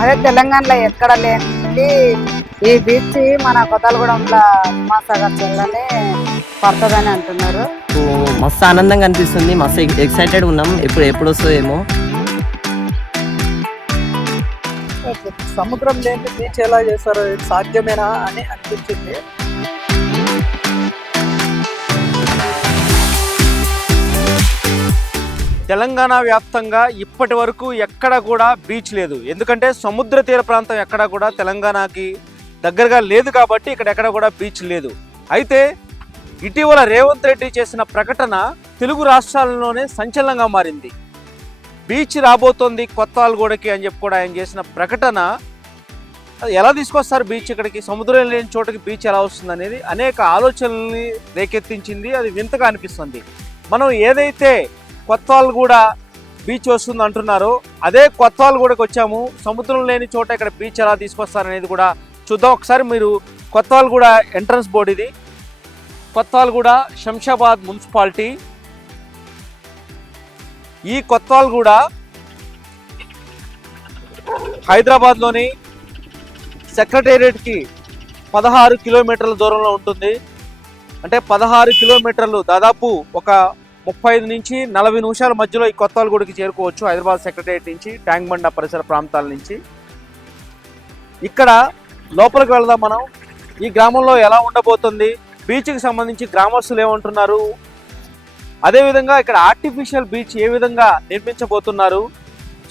అదే తెలంగాణలో ఎక్కడ లేని ఈ బీచ్ మన కొత్తగూడెంలో ఉమాసాగర్ చెల్లనే పడుతుందని అంటున్నారు. మస్తు ఆనందంగా అనిపిస్తుంది. మస్తు ఎక్సైటెడ్ ఉన్నాం. ఎప్పుడు ఎప్పుడు వస్తుందేమో. సముద్రం లేని బీచ్ ఎలా చేస్తారు సాధ్యమేనా అని అనిపించింది. తెలంగాణ వ్యాప్తంగా ఇప్పటి వరకు ఎక్కడ కూడా బీచ్ లేదు. ఎందుకంటే సముద్ర తీర ప్రాంతం ఎక్కడ కూడా తెలంగాణకి దగ్గరగా లేదు కాబట్టి ఇక్కడ ఎక్కడ కూడా బీచ్ లేదు. అయితే ఇటీవల రేవంత్ రెడ్డి చేసిన ప్రకటన తెలుగు రాష్ట్రాలలోనే సంచలనంగా మారింది. బీచ్ రాబోతోంది కొత్త ఆల్గూడకి అని చెప్పి కూడా ఆయన చేసిన ప్రకటన ఎలా తీసుకొస్తారు బీచ్ ఇక్కడికి? సముద్రం లేని చోటకి బీచ్ ఎలా వస్తుంది అనేది అనేక ఆలోచనల్ని రేకెత్తించింది అది వింతగా అనిపిస్తుంది. మనం ఏదైతే కొత్తవాళ్ళు కూడా బీచ్ వస్తుంది అంటున్నారు. అదే కొత్తవాళ్ళు కూడా వచ్చాము. సముద్రం లేని చోట ఇక్కడ బీచ్ ఎలా తీసుకొస్తారనేది కూడా చూద్దాం. ఒకసారి మీరు కొత్తవాళ్ళు కూడా ఎంట్రన్స్ బోర్డు ఇది. కొత్తవాళ్ళు కూడా శంషాబాద్ మున్సిపాలిటీ. ఈ కొత్తవాళ్ళు కూడా హైదరాబాద్లోని సెక్రటేరియట్కి పదహారు కిలోమీటర్ల దూరంలో ఉంటుంది. అంటే పదహారు కిలోమీటర్లు దాదాపు ఒక ముప్పై ఐదు నుంచి నలభై నిమిషాల మధ్యలో ఈ కొత్తవాళ్ళగూడికి చేరుకోవచ్చు హైదరాబాద్ సెక్రటరియట్ నుంచి ట్యాంక్ బండ పరిసర ప్రాంతాల నుంచి. ఇక్కడ లోపలికి వెళ్దాం మనం. ఈ గ్రామంలో ఎలా ఉండబోతుంది? బీచ్కి సంబంధించి గ్రామస్తులు ఏమంటున్నారు? అదేవిధంగా ఇక్కడ ఆర్టిఫిషియల్ బీచ్ ఏ విధంగా నిర్మించబోతున్నారు?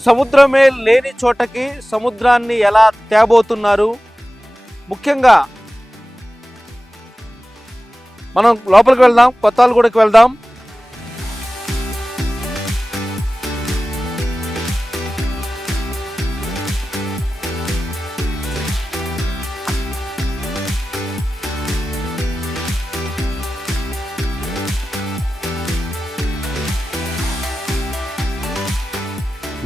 సముద్రమే లేని చోటకి సముద్రాన్ని ఎలా తేబోతున్నారు? ముఖ్యంగా మనం లోపలికి వెళ్దాం కొత్తాలగూడకి వెళ్దాం.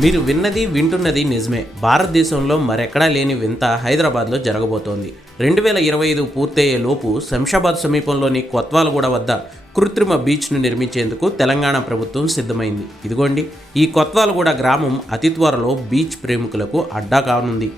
మీరు విన్నది వింటున్నది నిజమే. భారతదేశంలో మరెక్కడా లేని వింత హైదరాబాద్లో జరగబోతోంది. రెండు వేల ఇరవై ఐదు పూర్తయ్యే లోపు శంషాబాద్ సమీపంలోని కొత్వాలగూడ వద్ద కృత్రిమ బీచ్ను నిర్మించేందుకు తెలంగాణ ప్రభుత్వం సిద్ధమైంది. ఇదిగోండి ఈ కొత్వాలగూడ గ్రామం అతి త్వరలో బీచ్ ప్రేమికులకు అడ్డా కానుంది.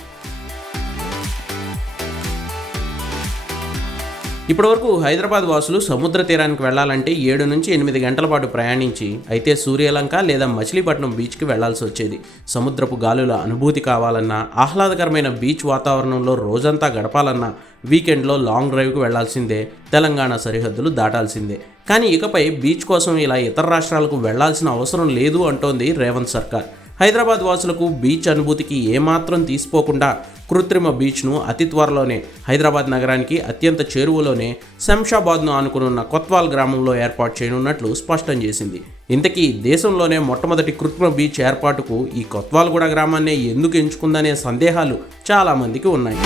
ఇప్పటివరకు హైదరాబాద్ వాసులు సముద్ర తీరానికి వెళ్ళాలంటే ఏడు నుంచి ఎనిమిది గంటల పాటు ప్రయాణించి అయితే సూర్యలంక లేదా మచిలీపట్నం బీచ్కి వెళ్ళాల్సి వచ్చేది. సముద్రపు గాలుల అనుభూతి కావాలన్నా ఆహ్లాదకరమైన బీచ్ వాతావరణంలో రోజంతా గడపాలన్నా వీకెండ్లో లాంగ్ డ్రైవ్కి వెళ్ళాల్సిందే తెలంగాణ సరిహద్దులు దాటాల్సిందే. కానీ ఇకపై బీచ్ కోసం ఇలా ఇతర రాష్ట్రాలకు వెళ్ళాల్సిన అవసరం లేదు అంటోంది రేవంత్ సర్కార్. హైదరాబాద్ వాసులకు బీచ్ అనుభూతికి ఏమాత్రం తీసిపోకుండా కృత్రిమ బీచ్ను అతి త్వరలోనే హైదరాబాద్ నగరానికి అత్యంత చేరువలోనే శంషాబాద్ను ఆనుకునున్న కొత్వాల్ గ్రామంలో ఏర్పాటు చేయనున్నట్లు స్పష్టం చేసింది. ఇంతకీ దేశంలోనే మొట్టమొదటి కృత్రిమ బీచ్ ఏర్పాటుకు ఈ కొత్వాల్గూడ గ్రామాన్నే ఎందుకు ఎంచుకుందనే సందేహాలు చాలామందికి ఉన్నాయి.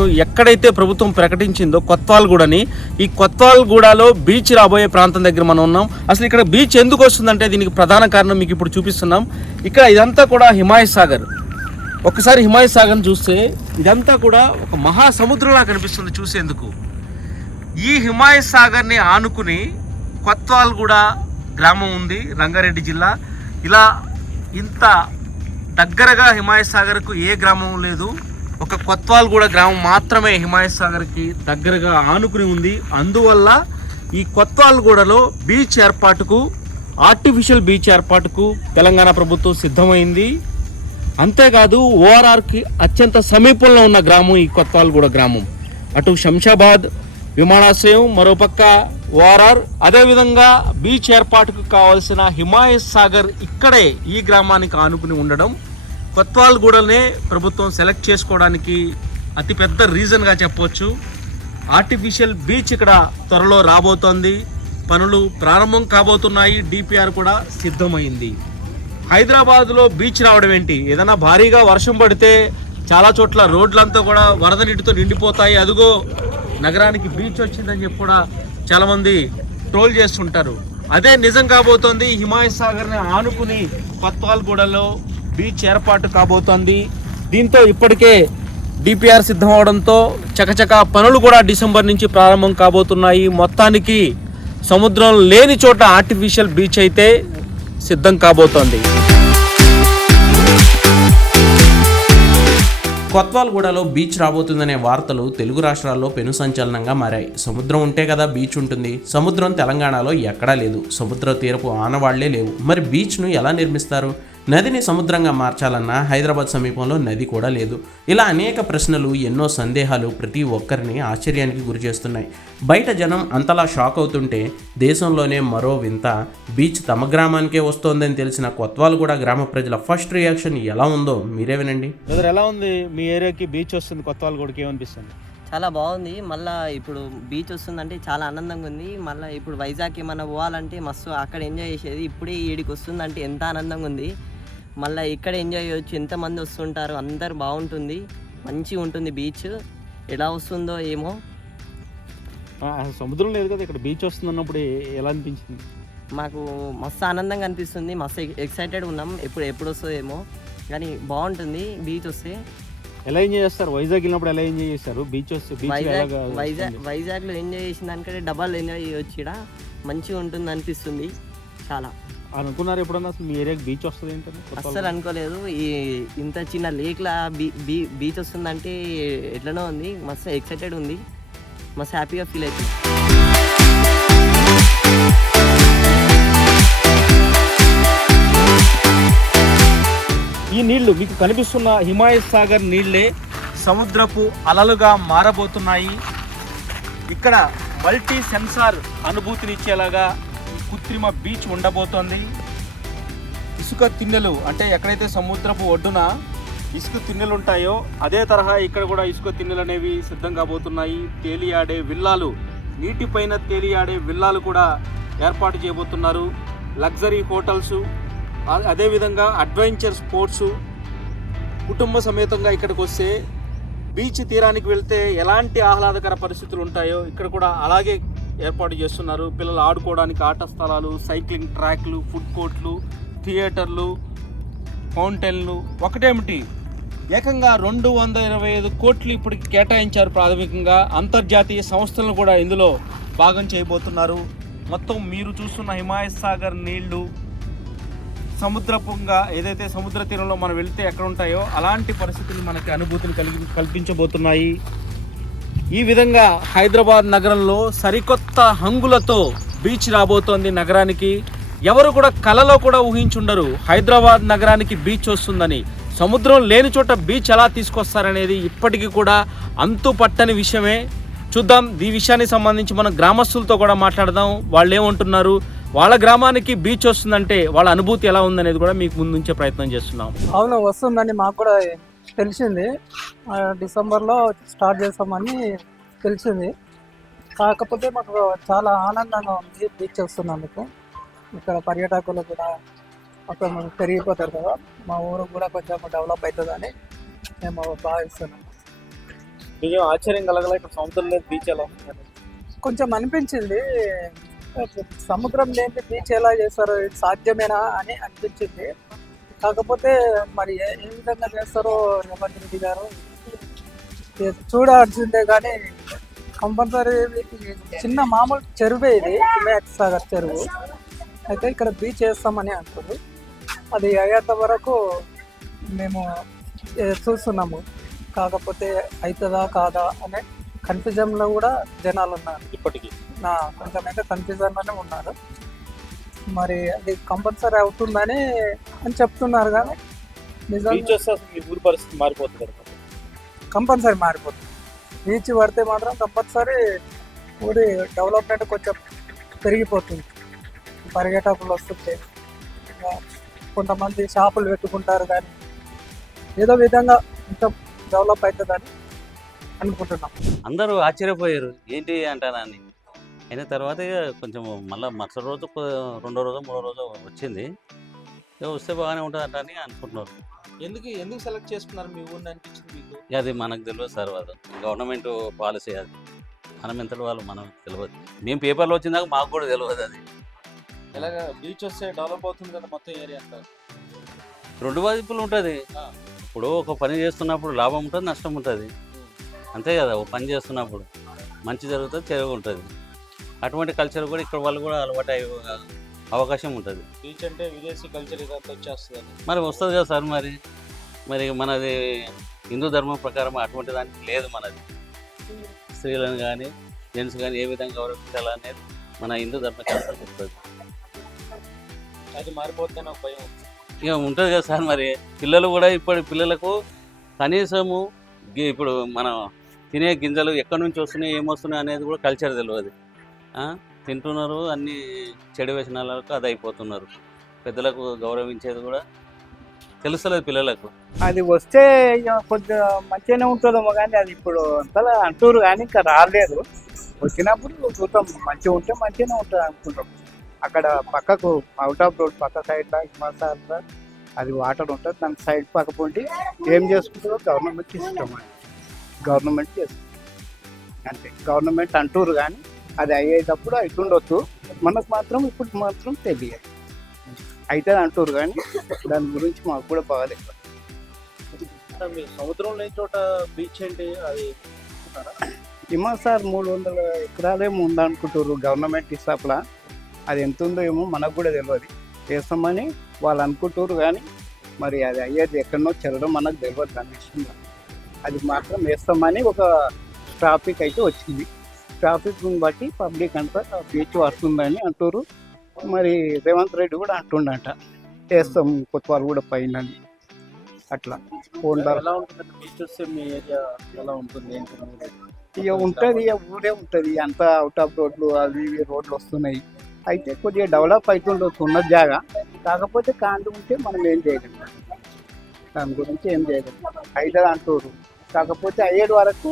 ఎక్కడైతే ప్రభుత్వం ప్రకటించిందో కొత్వాల్గూడని ఈ కొత్వాల్గూడలో బీచ్ రాబోయే ప్రాంతం దగ్గర మనం ఉన్నాం. అసలు ఇక్కడ బీచ్ ఎందుకు వస్తుందంటే దీనికి ప్రధాన కారణం మీకు ఇప్పుడు చూపిస్తున్నాం. ఇక్కడ ఇదంతా కూడా హిమాయత్ సాగర్. ఒకసారి హిమాయ సాగర్ చూస్తే ఇదంతా కూడా ఒక మహాసముద్రంలా కనిపిస్తుంది చూసేందుకు. ఈ హిమాయత్ సాగర్ని ఆనుకుని కొత్వాల్గూడ గ్రామం ఉంది రంగారెడ్డి జిల్లా. ఇలా ఇంత దగ్గరగా హిమాయ సాగర్కు ఏ గ్రామం లేదు. ఒక కొత్వాల్గూడ గ్రామం మాత్రమే హిమాయత్ సాగర్కి దగ్గరగా ఆనుకుని ఉంది. అందువల్ల ఈ కొత్వాల్గూడలో బీచ్ ఏర్పాటుకు ఆర్టిఫిషియల్ బీచ్ ఏర్పాటుకు తెలంగాణ ప్రభుత్వం సిద్ధమైంది. అంతేకాదు ఓఆర్ఆర్కి అత్యంత సమీపంలో ఉన్న గ్రామం ఈ కొత్వాల్గూడ గ్రామం. అటు శంషాబాద్ విమానాశ్రయం మరోపక్క ఓఆర్ఆర్ అదేవిధంగా బీచ్ ఏర్పాటుకు కావలసిన హిమాయత్ సాగర్ ఇక్కడే ఈ గ్రామానికి ఆనుకుని ఉండడం కొత్వాల్గూడనే ప్రభుత్వం సెలెక్ట్ చేసుకోవడానికి అతిపెద్ద రీజన్గా చెప్పవచ్చు ఆర్టిఫిషియల్ బీచ్ ఇక్కడ త్వరలో రాబోతోంది. పనులు ప్రారంభం కాబోతున్నాయి. డిపిఆర్ కూడా సిద్ధమైంది. హైదరాబాద్లో బీచ్ రావడం ఏంటి? ఏదైనా భారీగా వర్షం పడితే చాలా చోట్ల రోడ్లంతా కూడా వరద నీటితో నిండిపోతాయి. అదిగో నగరానికి బీచ్ వచ్చిందని చెప్పి కూడా చాలామంది ట్రోల్ చేస్తుంటారు. అదే నిజం కాబోతోంది. హిమాయత్ సాగర్ని ఆనుకుని కొత్వాల్గూడలో బీచ్ ఏర్పాటు కాబోతోంది. దీంతో ఇప్పటికే డిపిఆర్ సిద్ధం అవడంతో చకచక పనులు కూడా డిసెంబర్ నుంచి ప్రారంభం కాబోతున్నాయి. మొత్తానికి సముద్రం లేని చోట ఆర్టిఫిషియల్ బీచ్ అయితే సిద్ధం కాబోతోంది. కొత్వాల్గూడలో బీచ్ రాబోతుందనే వార్తలు తెలుగు రాష్ట్రాల్లో పెను సంచలనంగా మారాయి. సముద్రం ఉంటే కదా బీచ్ ఉంటుంది. సముద్రం తెలంగాణలో ఎక్కడా లేదు. సముద్ర తీరపు ఆనవాళ్ళే లేవు. మరి బీచ్ను ఎలా నిర్మిస్తారు? నదిని సముద్రంగా మార్చాలన్నా హైదరాబాద్ సమీపంలో నది కూడా లేదు. ఇలా అనేక ప్రశ్నలు ఎన్నో సందేహాలు ప్రతి ఒక్కరిని ఆశ్చర్యానికి గురి చేస్తున్నాయి. బయట జనం అంతలా షాక్ అవుతుంటే దేశంలోనే మరో వింత బీచ్ తమ గ్రామానికే వస్తోందని తెలిసిన కొత్వాల్గూడ గ్రామ ప్రజల ఫస్ట్ రియాక్షన్ ఎలా ఉందో మీరే వినండి. ఎలా ఉంది? మీ ఏరియాకి బీచ్ వస్తుంది కొత్త వాళ్ళు కూడా ఏమనిపిస్తుంది? చాలా బాగుంది. మళ్ళీ ఇప్పుడు బీచ్ వస్తుందంటే చాలా ఆనందంగా ఉంది. మళ్ళీ ఇప్పుడు వైజాగ్ ఏమన్నా పోవాలంటే మస్తు అక్కడ ఎంజాయ్ చేసేది ఇప్పుడే ఈడికి వస్తుందంటే ఎంత ఆనందంగా ఉంది. మళ్ళీ ఇక్కడ ఎంజాయ్ చేయొచ్చు. ఎంతమంది వస్తుంటారు. అందరు బాగుంటుంది. మంచిగా ఉంటుంది బీచ్ ఎలా వస్తుందో ఏమో. సముద్రం లేదు కదా ఇక్కడ. బీచ్ వస్తుంది అన్నప్పుడు ఎలా అనిపించింది? మాకు మస్తు ఆనందంగా అనిపిస్తుంది. మస్తు ఎక్సైటెడ్ ఉన్నాం. ఎప్పుడు ఎప్పుడు వస్తుందో ఏమో. కానీ బాగుంటుంది బీచ్ వస్తే. ఎలా ఎంజాయ్ చేస్తారు? వైజాగ్ వెళ్ళినప్పుడు ఎలా ఎంజాయ్ చేస్తారు? బీచ్ వస్తే వైజాగ్ వైజాగ్ వైజాగ్లో ఎంజాయ్ చేసిన దానికంటే డబల్ ఎంజాయ్ చేయొచ్చు ఇక్కడ మంచిగా ఉంటుంది అనిపిస్తుంది చాలా. అనుకున్నారు ఎప్పుడన్నా? అసలు మీ ఏరియాకి బీచ్ వస్తుంది అస్సలు అనుకోలేదు. ఈ ఇంత చిన్న లేక్లా బీ బీ బీచ్ వస్తుందంటే ఎట్లనో ఉంది. మస్తు ఎక్సైటెడ్ ఉంది. మస్తు హ్యాపీగా ఫీల్ అవుతుంది ఈ నీళ్ళు మీకు కనిపిస్తున్న హిమాయత్ సాగర్ నీళ్ళే సముద్రపు అలలుగా మారబోతున్నాయి. ఇక్కడ మల్టీ సెన్సార్ అనుభూతినిచ్చేలాగా కృత్రిమ బీచ్ ఉండబోతోంది. ఇసుక తిన్నెలు అంటే ఎక్కడైతే సముద్రపు ఒడ్డున ఇసుక తిన్నెలు ఉంటాయో అదే తరహా ఇక్కడ కూడా ఇసుక తిన్నెలు అనేవి సిద్ధం కాబోతున్నాయి. తేలియాడే విల్లాలు నీటిపైన తేలియాడే విల్లాలు కూడా ఏర్పాటు చేయబోతున్నారు. లగ్జరీ హోటల్స్ అదేవిధంగా అడ్వెంచర్ స్పోర్ట్స్. కుటుంబ సమేతంగా ఇక్కడికి వస్తే బీచ్ తీరానికి వెళ్తే ఎలాంటి ఆహ్లాదకర పరిస్థితులు ఉంటాయో ఇక్కడ కూడా అలాగే ఏర్పాటు చేస్తున్నారు. పిల్లలు ఆడుకోవడానికి ఆట స్థలాలు సైక్లింగ్ ట్రాక్లు ఫుడ్ కోర్ట్లు థియేటర్లు ఫౌంటైన్లు ఒకటేమిటి? ఏకంగా రెండు వందల ఇరవై ఐదు కోట్లు ఇప్పటికి కేటాయించారు ప్రాథమికంగా. అంతర్జాతీయ సంస్థలను కూడా ఇందులో భాగం చేయబోతున్నారు. మొత్తం మీరు చూస్తున్న హిమాయ సాగర్ నీళ్ళు సముద్రపుంగా ఏదైతే సముద్ర తీరంలో మనం వెళితే ఎక్కడ ఉంటాయో అలాంటి పరిస్థితులు మనకి అనుభూతిని కలిగి కల్పించబోతున్నాయి. ఈ విధంగా హైదరాబాద్ నగరంలో సరికొత్త హంగులతో బీచ్ రాబోతోంది నగరానికి. ఎవరు కూడా కలలో కూడా ఊహించుండరు హైదరాబాద్ నగరానికి బీచ్ వస్తుందని. సముద్రం లేని చోట బీచ్ ఎలా తీసుకొస్తారనేది ఇప్పటికీ కూడా అంతు పట్టని విషయమే. చూద్దాం ఈ విషయానికి సంబంధించి మనం గ్రామస్తులతో కూడా మాట్లాడదాం. వాళ్ళు ఏమంటున్నారు? వాళ్ళ గ్రామానికి బీచ్ వస్తుందంటే వాళ్ళ అనుభూతి ఎలా ఉందనేది కూడా మీకు ముందుంచే ప్రయత్నం చేస్తున్నాం. అవును వస్తుందని మాకు కూడా తెలిసింది. డిసెంబర్లో స్టార్ట్ చేస్తామని తెలిసింది. కాకపోతే మాకు చాలా ఆనందంగా ఉంది బీచ్ వస్తున్నందుకు. ఇక్కడ పర్యాటకులు కూడా అక్కడ పెరిగిపోతారు కదా మా ఊరు కూడా కొంచెం డెవలప్ అవుతుందని మేము భావిస్తున్నాం. మీకు ఆశ్చర్యం కలగల ఇక్కడ సముద్రం లేదు బీచ్ ఎలా ఉంటుంది కొంచెం అనిపించింది. సముద్రం లేని బీచ్ ఎలా చేస్తారో ఇది సాధ్యమేనా అని అనిపించింది. కాకపోతే మరి ఏ ఏ విధంగా చేస్తారో రేవంత్ రెడ్డి గారు చూడాల్సిందే కానీ కంపల్సరీ చిన్న మామూలు చెరువే ఇది హిమాయత్ సాగర్ చెరువు. అయితే ఇక్కడ బీచ్ వేస్తామని అంటారు అది అయ్యేంత వరకు మేము చూస్తున్నాము. కాకపోతే అవుతుందా కాదా అనే కన్ఫ్యూజన్లో కూడా జనాలు ఉన్నారు ఇప్పటికీ. నా కొంచెం అయితే కన్ఫ్యూజన్లోనే ఉన్నారు. మరి అది కంపల్సరీ అవుతుందని అని చెప్తున్నారు కానీ నిజంగా ఊరి పరిస్థితి మారిపోతుంది కదా. కంపల్సరీ మారిపోతుంది. బీచ్ పడితే మాత్రం కంపల్సరీ ఊరి డెవలప్మెంట్ కొంచెం పెరిగిపోతుంది. పర్యాటకులు వస్తుంటే ఇంకా కొంతమంది షాపులు పెట్టుకుంటారు కానీ ఏదో విధంగా కొంచెం డెవలప్ అవుతుందని అనుకుంటున్నాం. అందరూ ఆశ్చర్యపోయారు. ఏంటి అంటానని అయిన తర్వాత ఇక కొంచెం మళ్ళీ మరుసటి రోజు రెండో రోజు మూడో రోజు వచ్చింది. ఇక వస్తే బాగానే ఉంటుంది అంట అని అనుకుంటున్నారు. ఎందుకు ఎందుకు సెలెక్ట్ చేసుకున్నారు మీ ఊరిని అనిపించింది మీకు? అది మనకు తెలియదు సార్ అది గవర్నమెంట్ పాలసీ అది. మనం ఎంతటి వాళ్ళు మనం తెలియదు మేము పేపర్లో వచ్చిందాక మాకు కూడా తెలియదు అది. ఎలాగ బీచ్ వస్తే డెవలప్ అవుతుంది కదా మొత్తం ఏరియా అంతా. రెండు వైపులు ఉంటుంది. ఇప్పుడు ఒక పని చేస్తున్నప్పుడు లాభం ఉంటుంది నష్టం ఉంటుంది. అంతే కదా ఒక పని చేస్తున్నప్పుడు. మంచి జరుగుతుంది చెడు ఉంటుంది. అటువంటి కల్చర్ కూడా ఇక్కడ వాళ్ళు కూడా అలవాటు అయ్యే అవకాశం ఉంటుంది. బీచ్ అంటే విదేశీ కల్చర్ వచ్చేస్తుంది మరి వస్తుంది కదా సార్ మరి. మరి మనది హిందూ ధర్మం ప్రకారం అటువంటి దానికి లేదు మనది. స్త్రీలను కానీ జెంట్స్ కానీ ఏ విధంగా గౌరవించాలనేది మన హిందూ ధర్మశాస్త్రం చెప్తుంది. అది మారిపోతే భయం ఇక ఉంటుంది కదా సార్ మరి. పిల్లలు కూడా ఇప్పటి పిల్లలకు కనీసము ఇప్పుడు మనం తినే గింజలు ఎక్కడి నుంచి వస్తున్నాయి ఏమొస్తున్నాయి అనేది కూడా కల్చర్ తెలియదు? తింటున్నారు అన్ని చెడు వ్యసనాలకు అది అయిపోతున్నారు పెద్దలకు గౌరవించేది కూడా తెలుస్తలేదు పిల్లలకు. అది వస్తే ఇక కొద్దిగా మంచిగానే ఉంటుందేమో కానీ అది ఇప్పుడు అంతలా అంటూరు కానీ ఇంకా రాలేదు. వచ్చినప్పుడు చూద్దాం మంచిగా ఉంటే మంచిగానే ఉంటుంది అనుకుంటాం. అక్కడ పక్కకు అవుట్ ఆఫ్ రోడ్ పక్క సైడ్ హిమాసాల అది వాటర్ ఉంటుంది. దాని సైడ్ పక్క పోటీ ఏం చేసుకుంటారో గవర్నమెంట్ ఇష్టం అది. గవర్నమెంట్ చేస్తుంది అంతే. గవర్నమెంట్ అంటూరు కానీ అది అయ్యేటప్పుడు అవుతుండొచ్చు మనకు మాత్రం ఇప్పుడు మాత్రం తెలియదు. అయితే అంటూరు కానీ దాని గురించి మాకు కూడా బాగాలేదు మీరు సముద్రం లేని చోట బీచ్ ఏంటి? అది ఏమో సార్ మూడు వందల ఎకరాలేమో ఉందనుకుంటారు గవర్నమెంట్ ఇస్తాపులా అది ఎంత ఉందో ఏమో మనకు కూడా తెలియదు. చేస్తామని వాళ్ళు అనుకుంటారు కానీ మరి అది అయ్యేది ఎక్కడనో చెల్లడం మనకు తెలియదు దాని విషయంలో. అది మాత్రం వేస్తామని ఒక ట్రాఫిక్ అయితే వచ్చింది. ట్రాఫిక్ బట్టి పబ్లిక్ అంతా బీచ్ వస్తుందని అంటారు మరి రేవంత్ రెడ్డి కూడా అంటుండంట. చేస్తాం కొత్త వాళ్ళు కూడా పైన. అట్లా? ఇక ఉంటుంది ఇక ఊరే ఉంటుంది. అంతా అవుట్ ఆఫ్ రోడ్లు అవి ఇవి రోడ్లు వస్తున్నాయి. అయితే కొద్దిగా డెవలప్ అవుతుండొచ్చు ఉన్న జాగా. కాకపోతే కాంతి ఉంటే మనం ఏం చేయలేము దాని గురించి ఏం చేయలేము అయితే అంటారు కాకపోతే అయ్యేది వరకు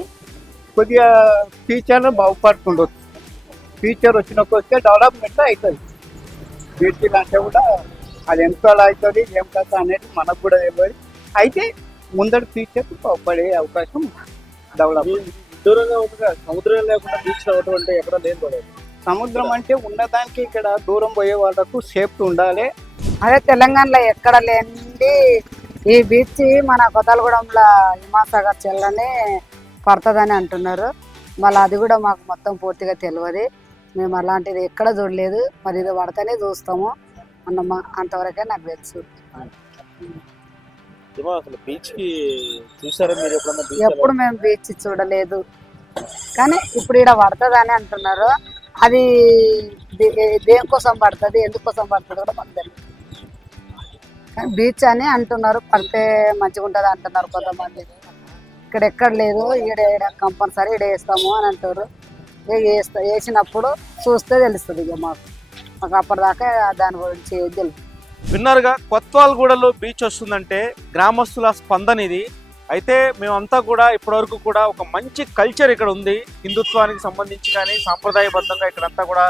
కొద్దిగా ఫ్యూచర్లో బాగుపడుతుండొచ్చు. ఫ్యూచర్ వచ్చిన కొద్దిగా డెవలప్మెంట్ అవుతుంది బీటీలు అంటే కూడా అది ఎంత అవుతుంది ఏం కథ అనేది మనకు కూడా తెలియదు అయితే ముందడి ఫ్యూచర్ బాగుపడే అవకాశం డెవలప్ దూరంగా సముద్రం లేకుండా బీచ్ అంటే ఎక్కడ లేదు సముద్రం అంటే ఉన్నదానికి ఇక్కడ దూరం పోయే వాళ్ళకు సేఫ్టీ ఉండాలి. అదే తెలంగాణలో ఎక్కడ లేనిది ఈ బీచ్ మన కొత్తగూడెంలో హిమాసాగర్ చెల్లని పడుతుందని అంటున్నారు. మళ్ళీ అది కూడా మాకు మొత్తం పూర్తిగా తెలియదు మేము అలాంటిది ఎక్కడ చూడలేదు. మరి ఇది పడితేనే చూస్తాము అన్నమా అంతవరకే నాకు తెలుసు. ఎప్పుడు మేము బీచ్ చూడలేదు. కానీ ఇప్పుడు ఇక్కడ పడుతుందని అంటున్నారు. అది దేనికోసం పడుతుంది? ఎందుకోసం పడుతుంది కూడా మాకు తెలియదు కానీ బీచ్ అని అంటున్నారు. పడితే మంచిగా ఉంటుంది అంటున్నారు కొంతమంది. ఇక్కడ ఎక్కడ లేదు ఈడ ఈడ కంపల్సరీ ఈడ వేస్తాము అని అంటారు. ఇక వేస్తా వేసినప్పుడు చూస్తే తెలుస్తుంది ఇక మాకు. మాకు అప్పటిదాకా దాని గురించి తెలుసు విన్నారుగా కొత్వాల్గూడలో బీచ్ వస్తుందంటే గ్రామస్తుల స్పందన ఇది అయితే మేమంతా కూడా ఇప్పటివరకు కూడా ఒక మంచి కల్చర్ ఇక్కడ ఉంది. హిందుత్వానికి సంబంధించి కానీ సాంప్రదాయబద్ధంగా ఇక్కడంతా కూడా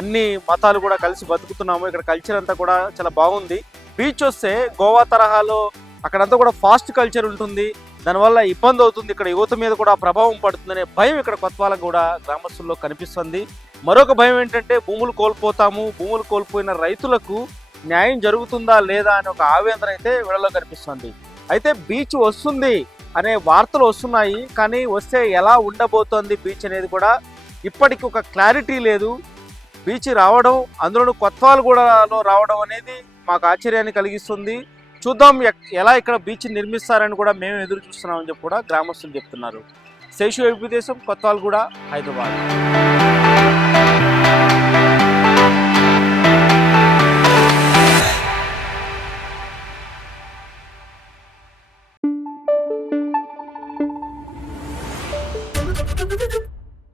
అన్ని మతాలు కూడా కలిసి బతుకుతున్నాము. ఇక్కడ కల్చర్ అంతా కూడా చాలా బాగుంది. బీచ్ వస్తే గోవా తరహాలో అక్కడంతా కూడా ఫాస్ట్ కల్చర్ ఉంటుంది. దానివల్ల ఇబ్బంది అవుతుంది. ఇక్కడ యువత మీద కూడా ప్రభావం పడుతుందనే భయం ఇక్కడ కొత్వాల కూడా గ్రామస్తుల్లో కనిపిస్తుంది. మరొక భయం ఏంటంటే భూములు కోల్పోతాము. భూములు కోల్పోయిన రైతులకు న్యాయం జరుగుతుందా లేదా అనే ఒక ఆవేదన అయితే వీళ్ళలో కనిపిస్తుంది. అయితే బీచ్ వస్తుంది అనే వార్తలు వస్తున్నాయి. కానీ వస్తే ఎలా ఉండబోతోంది బీచ్ అనేది కూడా ఇప్పటికి ఒక క్లారిటీ లేదు. బీచ్ రావడం అందులోనూ కొత్తవాల్గూడలో రావడం అనేది మాకు ఆశ్చర్యాన్ని కలిగిస్తుంది. చూద్దాం ఎక్- ఎలా ఇక్కడ బీచ్ నిర్మిస్తారని కూడా మేము ఎదురు చూస్తున్నామని చెప్పి కూడా గ్రామస్తులు చెప్తున్నారు. శేషు దేశం కూడా హైదరాబాద్.